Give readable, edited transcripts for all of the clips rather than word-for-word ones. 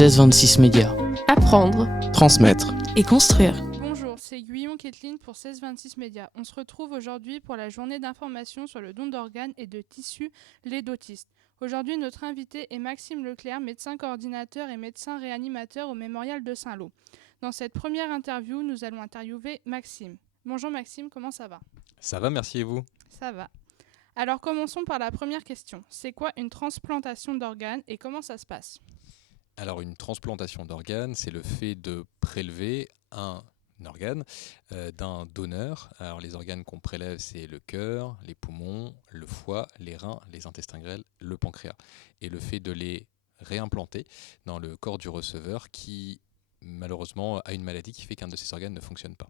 1626 Médias. Apprendre, Transmettre. et construire. Bonjour, c'est Guyon Kathleen pour 1626 Médias. On se retrouve aujourd'hui pour la journée d'information sur le don d'organes et de tissus lédotistes. Aujourd'hui, notre invité est Maxime Leclerc, médecin coordinateur et médecin réanimateur au Mémorial de Saint-Lô. Dans cette première interview, nous allons interviewer Maxime. Bonjour Maxime, comment ça va ? Ça va, merci et vous ? Ça va. Alors commençons par la première question. C'est quoi une transplantation d'organes et comment ça se passe ? Alors une transplantation d'organes, c'est le fait de prélever un organe d'un donneur. Alors les organes qu'on prélève, c'est le cœur, les poumons, le foie, les reins, les intestins grêles, le pancréas. Et le fait de les réimplanter dans le corps du receveur qui malheureusement a une maladie qui fait qu'un de ces organes ne fonctionne pas.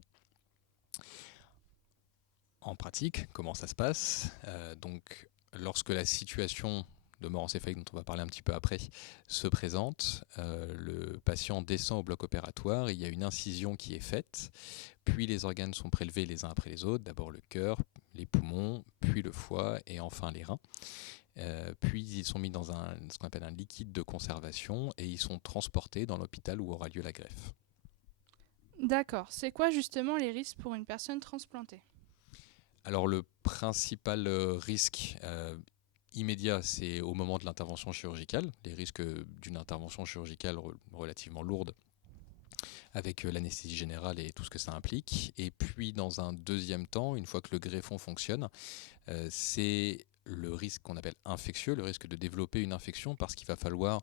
En pratique, comment ça se passe ? Donc, lorsque la situation de mort encéphalique, dont on va parler un petit peu après, se présente, le patient descend au bloc opératoire, il y a une incision qui est faite, puis les organes sont prélevés les uns après les autres, d'abord le cœur, les poumons, puis le foie et enfin les reins. Puis ils sont mis dans ce qu'on appelle un liquide de conservation et ils sont transportés dans l'hôpital où aura lieu la greffe. D'accord. C'est quoi justement les risques pour une personne transplantée ? Alors le principal risque immédiat, c'est au moment de l'intervention chirurgicale, les risques d'une intervention chirurgicale relativement lourde avec l'anesthésie générale et tout ce que ça implique. Et puis dans un deuxième temps, une fois que le greffon fonctionne, c'est le risque qu'on appelle infectieux, le risque de développer une infection parce qu'il va falloir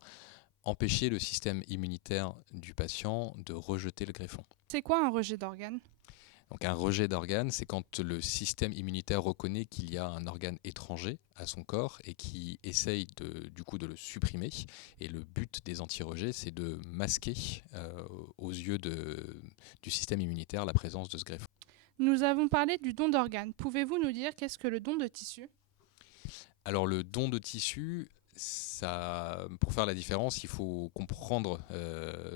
empêcher le système immunitaire du patient de rejeter le greffon. C'est quoi un rejet d'organes ? Donc un rejet d'organes, c'est quand le système immunitaire reconnaît qu'il y a un organe étranger à son corps et qui essaye de le supprimer. Et le but des anti-rejets, c'est de masquer aux yeux du système immunitaire la présence de ce greffon. Nous avons parlé du don d'organes. Pouvez-vous nous dire qu'est-ce que le don de tissu ? Alors le don de tissu, pour faire la différence, il faut comprendre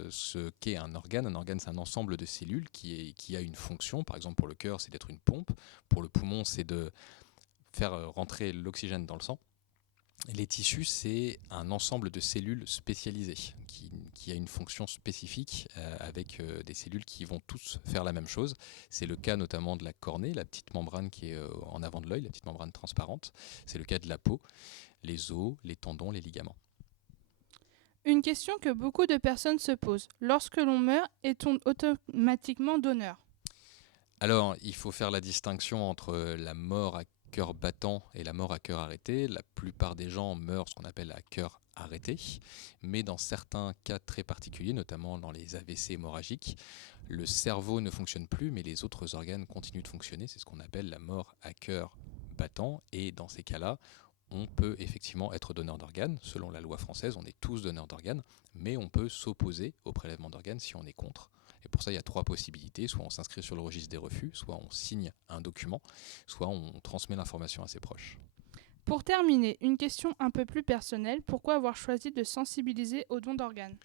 ce qu'est un organe. Un organe, c'est un ensemble de cellules qui a une fonction. Par exemple, pour le cœur, c'est d'être une pompe. Pour le poumon, c'est de faire rentrer l'oxygène dans le sang. Les tissus, c'est un ensemble de cellules spécialisées qui a une fonction spécifique avec des cellules qui vont tous faire la même chose. C'est le cas notamment de la cornée, la petite membrane qui est en avant de l'œil, la petite membrane transparente. C'est le cas de la peau, les os, les tendons, les ligaments. Une question que beaucoup de personnes se posent. Lorsque l'on meurt, est-on automatiquement donneur ? Alors, il faut faire la distinction entre la mort à cœur battant et la mort à cœur arrêté. La plupart des gens meurent ce qu'on appelle à cœur arrêté, mais dans certains cas très particuliers, notamment dans les AVC hémorragiques, le cerveau ne fonctionne plus, mais les autres organes continuent de fonctionner. C'est ce qu'on appelle la mort à cœur battant, et dans ces cas-là, on peut effectivement être donneur d'organes. Selon la loi française, on est tous donneurs d'organes, mais on peut s'opposer au prélèvement d'organes si on est contre. Et pour ça, il y a 3 possibilités. Soit on s'inscrit sur le registre des refus, soit on signe un document, soit on transmet l'information à ses proches. Pour terminer, une question un peu plus personnelle. Pourquoi avoir choisi de sensibiliser au don d'organes ?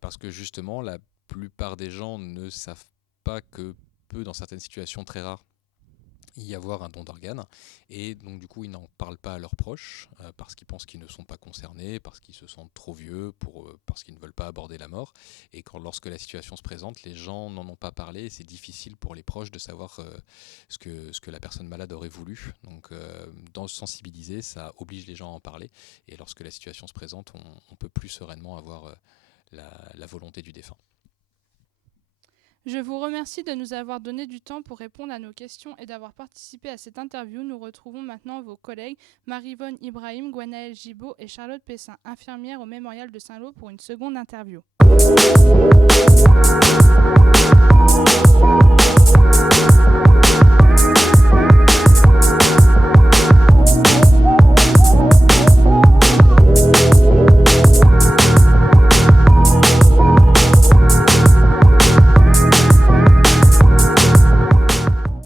Parce que justement, la plupart des gens ne savent pas que peut, dans certaines situations très rares, y avoir un don d'organes, et donc du coup ils n'en parlent pas à leurs proches parce qu'ils pensent qu'ils ne sont pas concernés, parce qu'ils se sentent trop vieux, parce qu'ils ne veulent pas aborder la mort, et lorsque la situation se présente, les gens n'en ont pas parlé et c'est difficile pour les proches de savoir ce que la personne malade aurait voulu. Donc dans sensibiliser, ça oblige les gens à en parler, et lorsque la situation se présente, on peut plus sereinement avoir la volonté du défunt. Je vous remercie de nous avoir donné du temps pour répondre à nos questions et d'avoir participé à cette interview. Nous retrouvons maintenant vos collègues Marie-Vonne Ibrahim, Gwenaëlle Gibaud et Charlotte Pessin, infirmières au Mémorial de Saint-Lô pour une seconde interview.